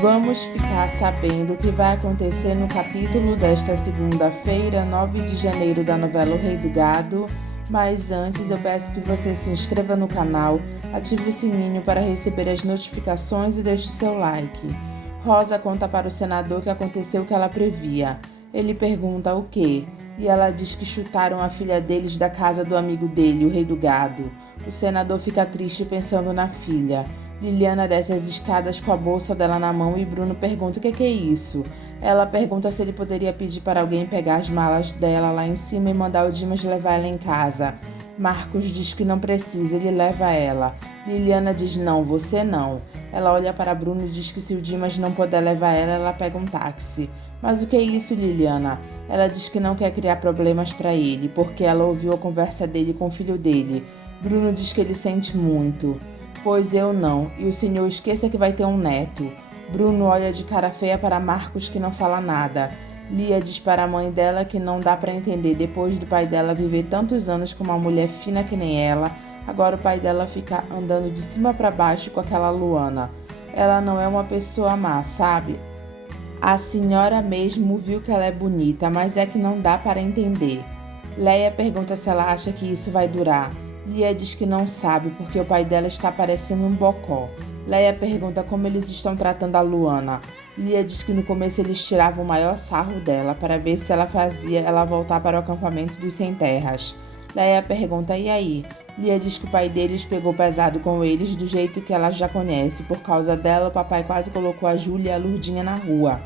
Vamos ficar sabendo o que vai acontecer no capítulo desta segunda-feira, 9 de janeiro, da novela O Rei do Gado. Mas antes eu peço que você se inscreva no canal, ative o sininho para receber as notificações e deixe o seu like. Rosa conta para o senador que aconteceu o que ela previa. Ele pergunta o quê? E ela diz que chutaram a filha deles da casa do amigo dele, o Rei do Gado. O senador fica triste pensando na filha. Liliana desce as escadas com a bolsa dela na mão e Bruno pergunta o que é isso. Ela pergunta se ele poderia pedir para alguém pegar as malas dela lá em cima e mandar o Dimas levar ela em casa. Marcos diz que não precisa, ele leva ela. Liliana diz não, você não. Ela olha para Bruno e diz que se o Dimas não puder levar ela, ela pega um táxi. Mas o que é isso, Liliana? Ela diz que não quer criar problemas para ele, porque ela ouviu a conversa dele com o filho dele. Bruno diz que ele sente muito. Pois eu não, e o senhor esqueça que vai ter um neto. Bruno olha de cara feia para Marcos, que não fala nada. Lia diz para a mãe dela que não dá para entender, depois do pai dela viver tantos anos com uma mulher fina que nem ela, agora o pai dela fica andando de cima para baixo com aquela Luana. Ela não é uma pessoa má, sabe? A senhora mesmo viu que ela é bonita, mas é que não dá para entender. Leia pergunta se ela acha que isso vai durar. Lia diz que não sabe, porque o pai dela está parecendo um bocó. Leia pergunta como eles estão tratando a Luana. Lia diz que no começo eles tiravam o maior sarro dela para ver se ela fazia ela voltar para o acampamento dos sem terras. Leia pergunta, e aí? Lia diz que o pai deles pegou pesado com eles do jeito que ela já conhece. Por causa dela, o papai quase colocou a Júlia e a Lurdinha na rua.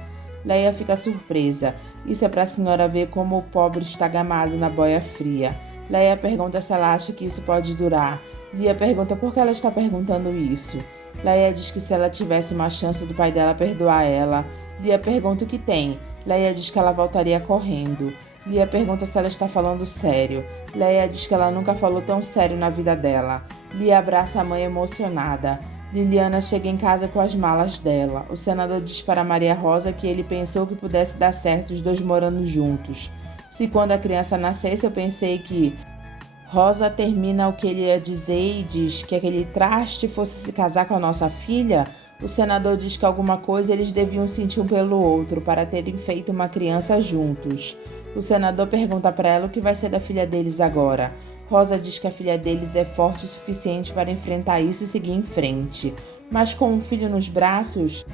Leia fica surpresa. Isso é para a senhora ver como o pobre está gamado na boia fria. Leia pergunta se ela acha que isso pode durar. Lia pergunta por que ela está perguntando isso. Leia diz que se ela tivesse uma chance do pai dela perdoar ela. Lia pergunta o que tem. Leia diz que ela voltaria correndo. Lia pergunta se ela está falando sério. Leia diz que ela nunca falou tão sério na vida dela. Lia abraça a mãe emocionada. Liliana chega em casa com as malas dela. O senador diz para Maria Rosa que ele pensou que pudesse dar certo os dois morando juntos. Se quando a criança nascesse eu pensei que... Rosa termina o que ele ia dizer e diz que aquele traste fosse se casar com a nossa filha. O senador diz que alguma coisa eles deviam sentir um pelo outro para terem feito uma criança juntos. O senador pergunta para ela o que vai ser da filha deles agora. Rosa diz que a filha deles é forte o suficiente para enfrentar isso e seguir em frente. Mas com um filho nos braços...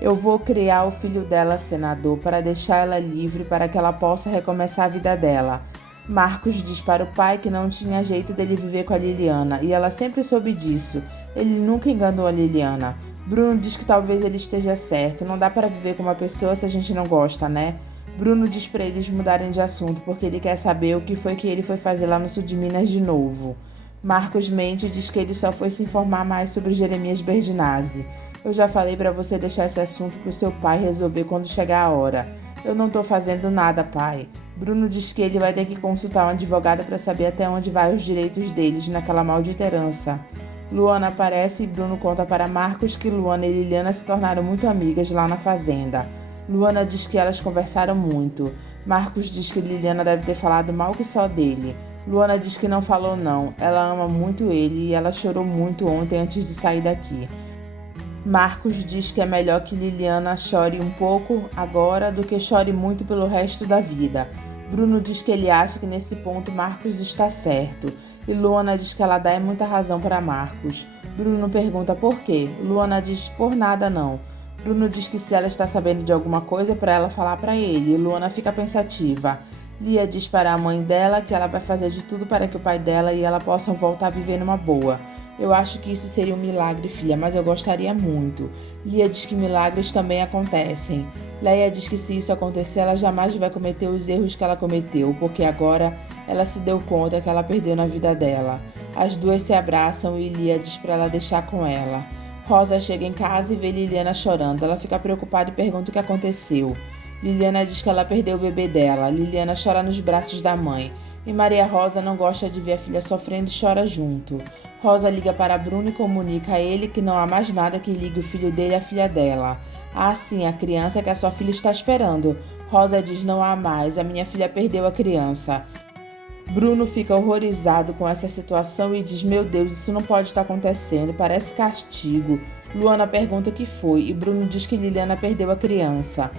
Eu vou criar o filho dela, senador, para deixar ela livre para que ela possa recomeçar a vida dela. Marcos diz para o pai que não tinha jeito dele viver com a Liliana, e ela sempre soube disso. Ele nunca enganou a Liliana. Bruno diz que talvez ele esteja certo, não dá para viver com uma pessoa se a gente não gosta, né? Bruno diz para eles mudarem de assunto, porque ele quer saber o que foi que ele foi fazer lá no sul de Minas de novo. Marcos mente e diz que ele só foi se informar mais sobre Jeremias Berdinazzi. Eu já falei para você deixar esse assunto pro seu pai resolver quando chegar a hora. Eu não tô fazendo nada, pai. Bruno diz que ele vai ter que consultar um advogado para saber até onde vai os direitos deles naquela maldita herança. Luana aparece e Bruno conta para Marcos que Luana e Liliana se tornaram muito amigas lá na fazenda. Luana diz que elas conversaram muito. Marcos diz que Liliana deve ter falado mal que só dele. Luana diz que não falou não. Ela ama muito ele e ela chorou muito ontem antes de sair daqui. Marcos diz que é melhor que Liliana chore um pouco agora do que chore muito pelo resto da vida. Bruno diz que ele acha que nesse ponto Marcos está certo. E Luana diz que ela dá muita razão para Marcos. Bruno pergunta por quê. Luana diz por nada não. Bruno diz que se ela está sabendo de alguma coisa é para ela falar para ele. E Luana fica pensativa. Lia diz para a mãe dela que ela vai fazer de tudo para que o pai dela e ela possam voltar a viver numa boa. Eu acho que isso seria um milagre, filha, mas eu gostaria muito. Lia diz que milagres também acontecem. Leia diz que se isso acontecer, ela jamais vai cometer os erros que ela cometeu, porque agora ela se deu conta que ela perdeu na vida dela. As duas se abraçam e Lia diz para ela deixar com ela. Rosa chega em casa e vê Liliana chorando. Ela fica preocupada e pergunta o que aconteceu. Liliana diz que ela perdeu o bebê dela. Liliana chora nos braços da mãe. E Maria Rosa não gosta de ver a filha sofrendo e chora junto. Rosa liga para Bruno e comunica a ele que não há mais nada que ligue o filho dele à filha dela. Ah, sim, a criança que a sua filha está esperando. Rosa diz não há mais, a minha filha perdeu a criança. Bruno fica horrorizado com essa situação e diz: meu Deus, isso não pode estar acontecendo, parece castigo. Luana pergunta o que foi e Bruno diz que Liliana perdeu a criança.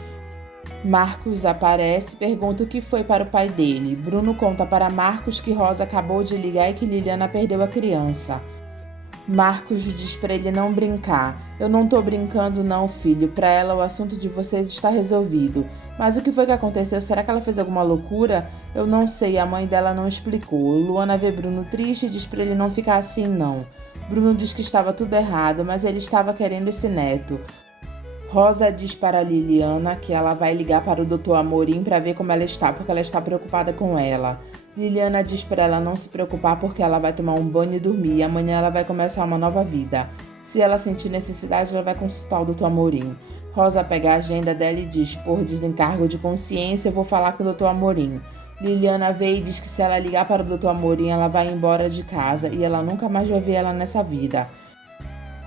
Marcos aparece e pergunta o que foi para o pai dele. Bruno conta para Marcos que Rosa acabou de ligar e que Liliana perdeu a criança. Marcos diz para ele não brincar. Eu não tô brincando não, filho. Para ela o assunto de vocês está resolvido. Mas o que foi que aconteceu? Será que ela fez alguma loucura? Eu não sei, a mãe dela não explicou. Luana vê Bruno triste e diz para ele não ficar assim não. Bruno diz que estava tudo errado, mas ele estava querendo esse neto. Rosa diz para Liliana que ela vai ligar para o Dr. Amorim para ver como ela está, porque ela está preocupada com ela. Liliana diz para ela não se preocupar porque ela vai tomar um banho e dormir e amanhã ela vai começar uma nova vida. Se ela sentir necessidade, ela vai consultar o Dr. Amorim. Rosa pega a agenda dela e diz, por desencargo de consciência, eu vou falar com o Dr. Amorim. Liliana vê e diz que se ela ligar para o Dr. Amorim, ela vai embora de casa e ela nunca mais vai ver ela nessa vida.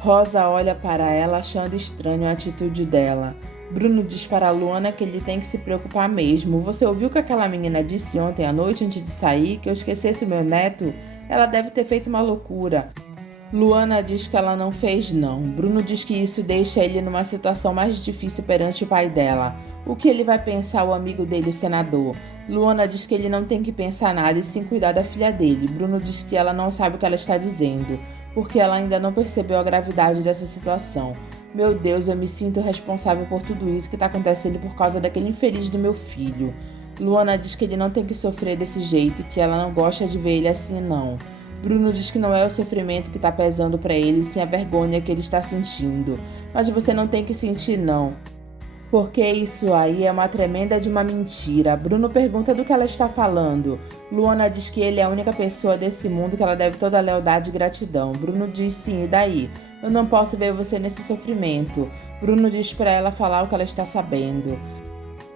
Rosa olha para ela achando estranho a atitude dela. Bruno diz para Luana que ele tem que se preocupar mesmo. Você ouviu o que aquela menina disse ontem à noite antes de sair? Que eu esquecesse o meu neto? Ela deve ter feito uma loucura. Luana diz que ela não fez não. Bruno diz que isso deixa ele numa situação mais difícil perante o pai dela. O que ele vai pensar o amigo dele, o senador? Luana diz que ele não tem que pensar nada e sim cuidar da filha dele. Bruno diz que ela não sabe o que ela está dizendo, porque ela ainda não percebeu a gravidade dessa situação. Meu Deus, eu me sinto responsável por tudo isso que está acontecendo por causa daquele infeliz do meu filho. Luana diz que ele não tem que sofrer desse jeito e que ela não gosta de ver ele assim não. Bruno diz que não é o sofrimento que está pesando para ele, sim a vergonha que ele está sentindo. Mas você não tem que sentir não, porque isso aí é uma tremenda de uma mentira. Bruno pergunta do que ela está falando. Luana diz que ele é a única pessoa desse mundo que ela deve toda a lealdade e gratidão. Bruno diz sim, e daí? Eu não posso ver você nesse sofrimento. Bruno diz para ela falar o que ela está sabendo.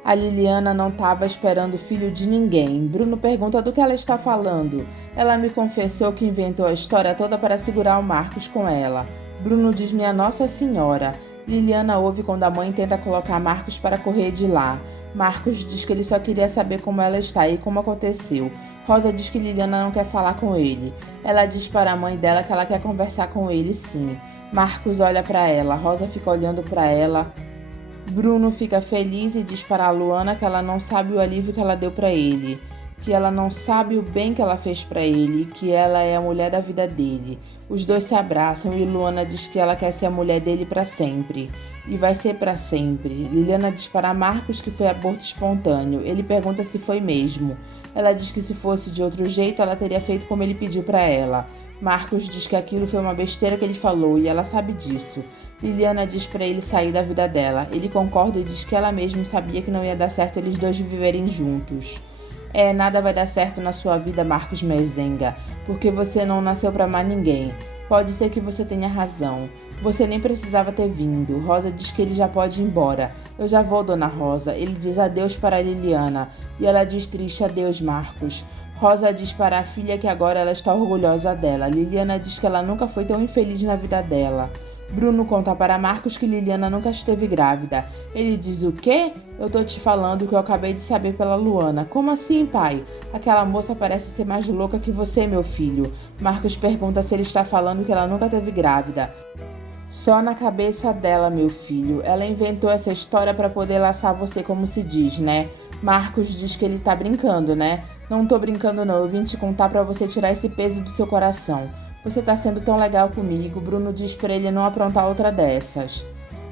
A Liliana não estava esperando filho de ninguém. Bruno pergunta do que ela está falando. Ela me confessou que inventou a história toda para segurar o Marcos com ela. Bruno diz minha Nossa Senhora. Liliana ouve quando a mãe tenta colocar Marcos para correr de lá. Marcos diz que ele só queria saber como ela está e como aconteceu. Rosa diz que Liliana não quer falar com ele. Ela diz para a mãe dela que ela quer conversar com ele sim. Marcos olha para ela. Rosa fica olhando para ela. Bruno fica feliz e diz para a Luana que ela não sabe o alívio que ela deu para ele, que ela não sabe o bem que ela fez para ele, que ela é a mulher da vida dele. Os dois se abraçam e Luana diz que ela quer ser a mulher dele para sempre. E vai ser para sempre. Liliana diz para Marcos que foi aborto espontâneo. Ele pergunta se foi mesmo. Ela diz que se fosse de outro jeito, ela teria feito como ele pediu para ela. Marcos diz que aquilo foi uma besteira que ele falou e ela sabe disso. Liliana diz para ele sair da vida dela. Ele concorda e diz que ela mesma sabia que não ia dar certo eles dois viverem juntos. Nada vai dar certo na sua vida, Marcos Mezenga, porque você não nasceu para amar ninguém. Pode ser que você tenha razão. Você nem precisava ter vindo. Rosa diz que ele já pode ir embora. Eu já vou, dona Rosa. Ele diz adeus para Liliana. E ela diz triste adeus, Marcos. Rosa diz para a filha que agora ela está orgulhosa dela. Liliana diz que ela nunca foi tão infeliz na vida dela. Bruno conta para Marcos que Liliana nunca esteve grávida. Ele diz o quê? Eu tô te falando que eu acabei de saber pela Luana. Como assim, pai? Aquela moça parece ser mais louca que você, meu filho. Marcos pergunta se ele está falando que ela nunca teve grávida. Só na cabeça dela, meu filho. Ela inventou essa história para poder laçar você, como se diz, né? Marcos diz que ele tá brincando, né? Não tô brincando não, eu vim te contar para você tirar esse peso do seu coração. Você tá sendo tão legal comigo. Bruno diz pra ele não aprontar outra dessas.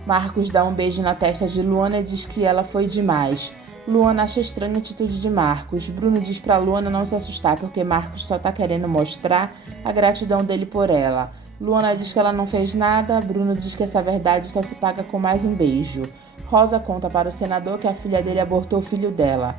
Marcos dá um beijo na testa de Luana e diz que ela foi demais. Luana acha estranha a atitude de Marcos. Bruno diz pra Luana não se assustar porque Marcos só tá querendo mostrar a gratidão dele por ela. Luana diz que ela não fez nada. Bruno diz que essa verdade só se paga com mais um beijo. Rosa conta para o senador que a filha dele abortou o filho dela.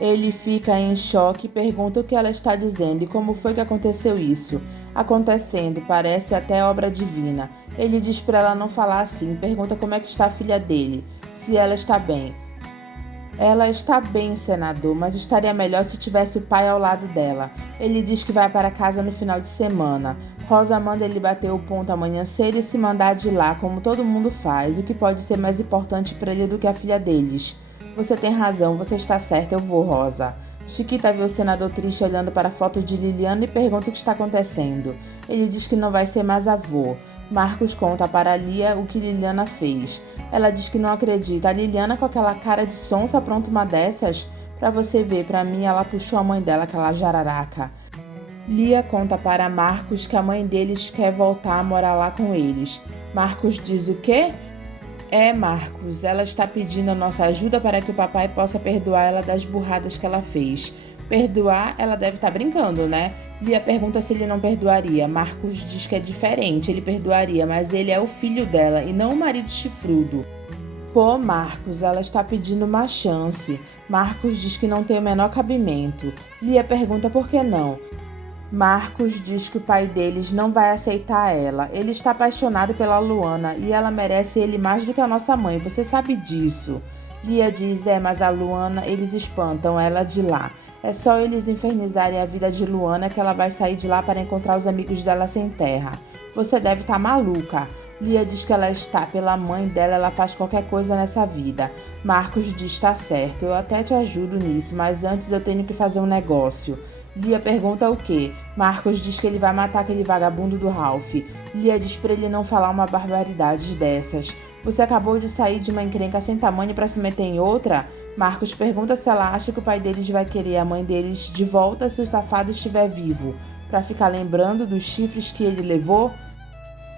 Ele fica em choque e pergunta o que ela está dizendo e como foi que aconteceu isso. Acontecendo, parece até obra divina. Ele diz para ela não falar assim, pergunta como é que está a filha dele, se ela está bem. Ela está bem, senador, mas estaria melhor se tivesse o pai ao lado dela. Ele diz que vai para casa no final de semana. Rosa manda ele bater o ponto amanhã cedo e se mandar de lá, como todo mundo faz, o que pode ser mais importante para ele do que a filha deles. Você tem razão, você está certa, eu vou, Rosa. Chiquita vê o senador triste olhando para a foto de Liliana e pergunta o que está acontecendo. Ele diz que não vai ser mais avô. Marcos conta para Lia o que Liliana fez. Ela diz que não acredita. A Liliana com aquela cara de sonsa pronta uma dessas? Pra você ver, pra mim ela puxou a mãe dela, aquela jararaca. Lia conta para Marcos que a mãe deles quer voltar a morar lá com eles. Marcos diz o quê? Marcos, ela está pedindo a nossa ajuda para que o papai possa perdoar ela das burradas que ela fez. Perdoar, ela deve estar brincando, né? Lia pergunta se ele não perdoaria. Marcos diz que é diferente, ele perdoaria, mas ele é o filho dela e não o marido chifrudo. Pô, Marcos, ela está pedindo uma chance. Marcos diz que não tem o menor cabimento. Lia pergunta por que não. Marcos diz que o pai deles não vai aceitar ela. Ele está apaixonado pela Luana e ela merece ele mais do que a nossa mãe, você sabe disso. Lia diz, mas a Luana, eles espantam ela de lá. É só eles infernizarem a vida de Luana que ela vai sair de lá para encontrar os amigos dela sem terra. Você deve estar maluca. Lia diz que ela está pela mãe dela, ela faz qualquer coisa nessa vida. Marcos diz, tá certo, eu até te ajudo nisso, mas antes eu tenho que fazer um negócio. Lia pergunta o quê? Marcos diz que ele vai matar aquele vagabundo do Ralph. Lia diz pra ele não falar uma barbaridade dessas. Você acabou de sair de uma encrenca sem tamanho pra se meter em outra? Marcos pergunta se ela acha que o pai deles vai querer a mãe deles de volta se o safado estiver vivo, pra ficar lembrando dos chifres que ele levou?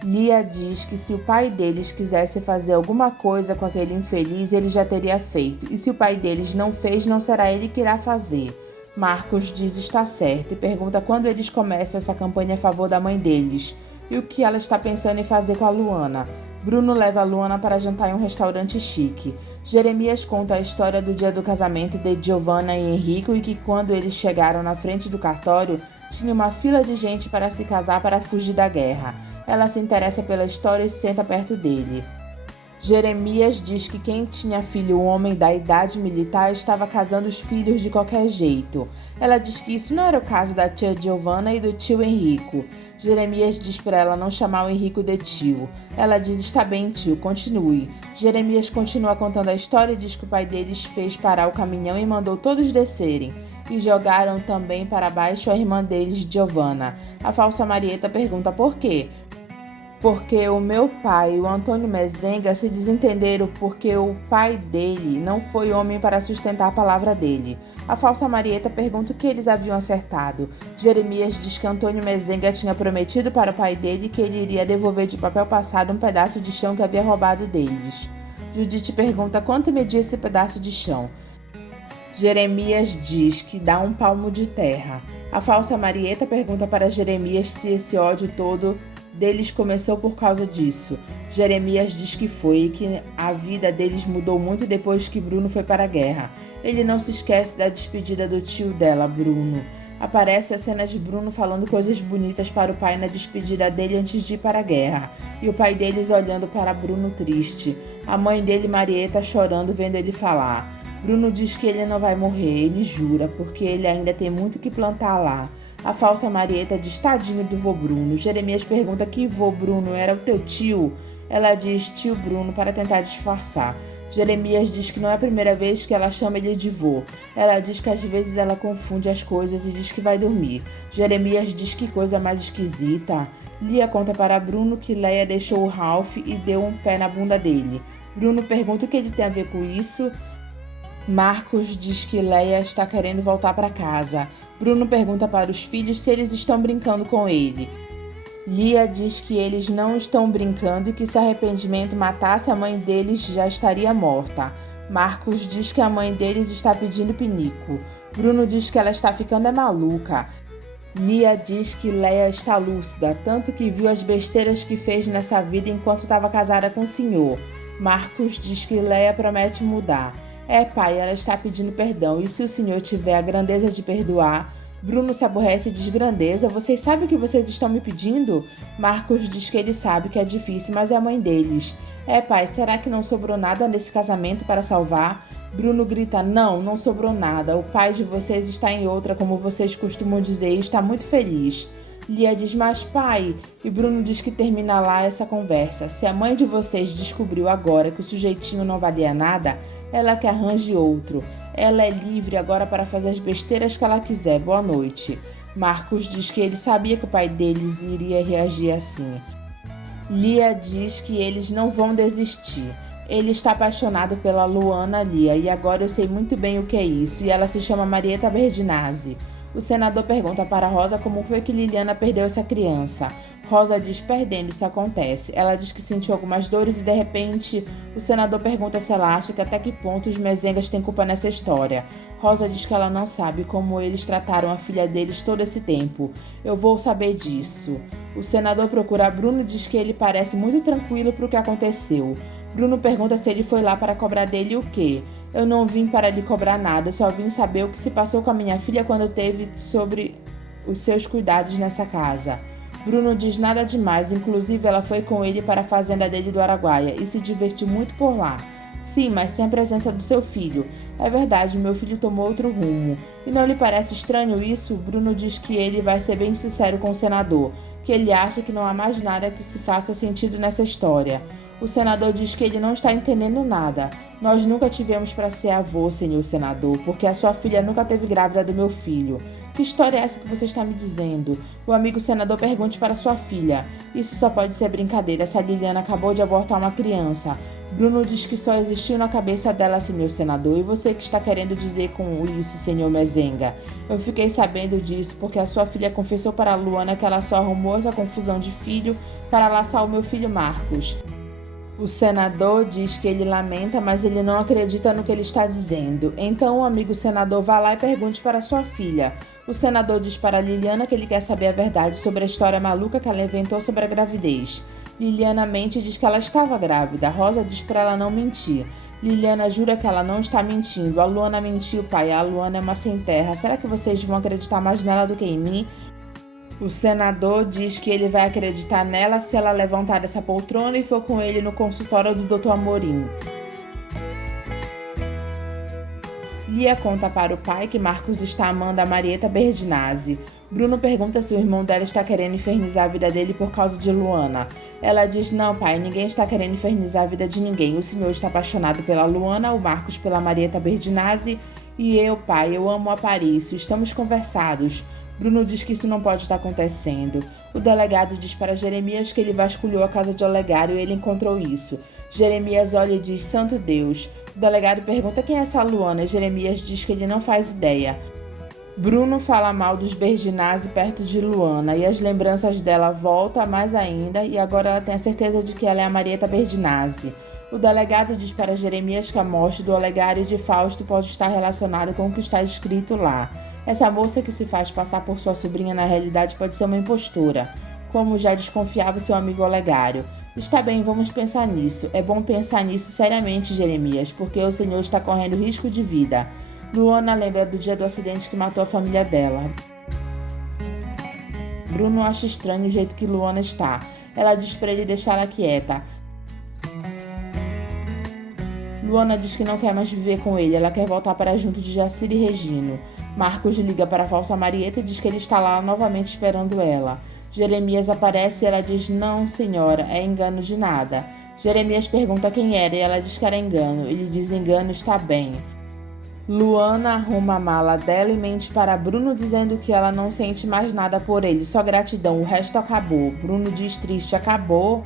Lia diz que se o pai deles quisesse fazer alguma coisa com aquele infeliz, ele já teria feito. E se o pai deles não fez, não será ele que irá fazer. Marcos diz estar certo e pergunta quando eles começam essa campanha a favor da mãe deles e o que ela está pensando em fazer com a Luana. Bruno leva a Luana para jantar em um restaurante chique. Jeremias conta a história do dia do casamento de Giovanna e Henrico e que quando eles chegaram na frente do cartório, tinha uma fila de gente para se casar para fugir da guerra. Ela se interessa pela história e senta perto dele. Jeremias diz que quem tinha filho, um homem da idade militar, estava casando os filhos de qualquer jeito. Ela diz que isso não era o caso da tia Giovanna e do tio Henrico. Jeremias diz para ela não chamar o Henrico de tio. Ela diz, está bem tio, continue. Jeremias continua contando a história e diz que o pai deles fez parar o caminhão e mandou todos descerem. E jogaram também para baixo a irmã deles, Giovanna. A falsa Marieta pergunta por quê. Porque o meu pai e o Antônio Mezenga se desentenderam porque o pai dele não foi homem para sustentar a palavra dele. A falsa Marieta pergunta o que eles haviam acertado. Jeremias diz que Antônio Mezenga tinha prometido para o pai dele que ele iria devolver de papel passado um pedaço de chão que havia roubado deles. Judite pergunta quanto media esse pedaço de chão. Jeremias diz que dá um palmo de terra. A falsa Marieta pergunta para Jeremias se esse ódio todo deles começou por causa disso. Jeremias diz que foi e que a vida deles mudou muito depois que Bruno foi para a guerra. Ele não se esquece da despedida do tio dela, Bruno. Aparece a cena de Bruno falando coisas bonitas para o pai na despedida dele antes de ir para a guerra. E o pai deles olhando para Bruno triste. A mãe dele, Marieta, chorando vendo ele falar. Bruno diz que ele não vai morrer, ele jura, porque ele ainda tem muito que plantar lá. A falsa Marieta diz, tadinho do vô Bruno. Jeremias pergunta que vô Bruno era o teu tio? Ela diz tio Bruno para tentar disfarçar. Jeremias diz que não é a primeira vez que ela chama ele de vô. Ela diz que às vezes ela confunde as coisas e diz que vai dormir. Jeremias diz que coisa mais esquisita. Lia conta para Bruno que Leia deixou o Ralph e deu um pé na bunda dele. Bruno pergunta o que ele tem a ver com isso. Marcos diz que Leia está querendo voltar para casa. Bruno pergunta para os filhos se eles estão brincando com ele. Lia diz que eles não estão brincando e que se arrependimento matasse a mãe deles já estaria morta. Marcos diz que a mãe deles está pedindo pinico. Bruno diz que ela está ficando maluca. Lia diz que Leia está lúcida, tanto que viu as besteiras que fez nessa vida enquanto estava casada com o senhor. Marcos diz que Leia promete mudar. Pai, ela está pedindo perdão, e se o senhor tiver a grandeza de perdoar? Bruno se aborrece e diz, grandeza, vocês sabem o que vocês estão me pedindo? Marcos diz que ele sabe que é difícil, mas é a mãe deles. Pai, será que não sobrou nada nesse casamento para salvar? Bruno grita, não sobrou nada, o pai de vocês está em outra, como vocês costumam dizer, e está muito feliz. Lia diz, mas pai, e Bruno diz que termina lá essa conversa. Se a mãe de vocês descobriu agora que o sujeitinho não valia nada, ela que arranje outro. Ela é livre agora para fazer as besteiras que ela quiser. Boa noite. Marcos diz que ele sabia que o pai deles iria reagir assim. Lia diz que eles não vão desistir. Ele está apaixonado pela Luana, Lia, e agora eu sei muito bem o que é isso, e ela se chama Marieta Berdinazzi. O senador pergunta para Rosa como foi que Liliana perdeu essa criança. Rosa diz perdendo, isso acontece. Ela diz que sentiu algumas dores e de repente o senador pergunta se ela acha que até que ponto os Mezengas têm culpa nessa história. Rosa diz que ela não sabe como eles trataram a filha deles todo esse tempo. Eu vou saber disso. O senador procura Bruno e diz que ele parece muito tranquilo para o que aconteceu. Bruno pergunta se ele foi lá para cobrar dele o quê. Eu não vim para lhe cobrar nada, eu só vim saber o que se passou com a minha filha quando teve sobre os seus cuidados nessa casa. Bruno diz nada demais, inclusive ela foi com ele para a fazenda dele do Araguaia e se divertiu muito por lá. Sim, mas sem a presença do seu filho. É verdade, meu filho tomou outro rumo. E não lhe parece estranho isso? Bruno diz que ele vai ser bem sincero com o senador, que ele acha que não há mais nada que se faça sentido nessa história. O senador diz que ele não está entendendo nada. Nós nunca tivemos para ser avô, senhor senador, porque a sua filha nunca teve grávida do meu filho. Que história é essa que você está me dizendo? O amigo senador pergunte para sua filha. Isso só pode ser brincadeira, essa Liliana acabou de abortar uma criança. Bruno diz que só existiu na cabeça dela, senhor senador. E você que está querendo dizer com isso, senhor Mezenga? Eu fiquei sabendo disso porque a sua filha confessou para a Luana que ela só arrumou essa confusão de filho para laçar o meu filho Marcos. O senador diz que ele lamenta, mas ele não acredita no que ele está dizendo. Então o amigo senador vai lá e pergunte para sua filha. O senador diz para Liliana que ele quer saber a verdade sobre a história maluca que ela inventou sobre a gravidez. Liliana mente e diz que ela estava grávida. Rosa diz para ela não mentir. Liliana jura que ela não está mentindo. A Luana mentiu, pai. A Luana é uma sem terra. Será que vocês vão acreditar mais nela do que em mim? O senador diz que ele vai acreditar nela se ela levantar dessa poltrona e for com ele no consultório do Dr. Amorim. Lia conta para o pai que Marcos está amando a Marieta Berdinazzi. Bruno pergunta se o irmão dela está querendo infernizar a vida dele por causa de Luana. Ela diz, não pai, ninguém está querendo infernizar a vida de ninguém. O senhor está apaixonado pela Luana, o Marcos pela Marieta Berdinazzi e eu, pai, eu amo o Aparício, estamos conversados. Bruno diz que isso não pode estar acontecendo. O delegado diz para Jeremias que ele vasculhou a casa de Olegário e ele encontrou isso. Jeremias olha e diz, santo Deus. O delegado pergunta quem é essa Luana e Jeremias diz que ele não faz ideia. Bruno fala mal dos Berdinazzi perto de Luana e as lembranças dela voltam mais ainda e agora ela tem a certeza de que ela é a Marieta Berdinazzi. O delegado diz para Jeremias que a morte do Olegário e de Fausto pode estar relacionada com o que está escrito lá. Essa moça que se faz passar por sua sobrinha na realidade pode ser uma impostora, como já desconfiava seu amigo Olegário. Está bem, vamos pensar nisso. É bom pensar nisso seriamente, Jeremias, porque o senhor está correndo risco de vida. Luana lembra do dia do acidente que matou a família dela. Bruno acha estranho o jeito que Luana está. Ela diz para ele deixá-la quieta. Luana diz que não quer mais viver com ele, ela quer voltar para junto de Jacir e Regino. Marcos liga para a falsa Marieta e diz que ele está lá novamente esperando ela. Jeremias aparece e ela diz, não senhora, é engano de nada. Jeremias pergunta quem era e ela diz que era engano. Ele diz, engano está bem. Luana arruma a mala dela e mente para Bruno dizendo que ela não sente mais nada por ele, só gratidão, o resto acabou. Bruno diz triste, acabou?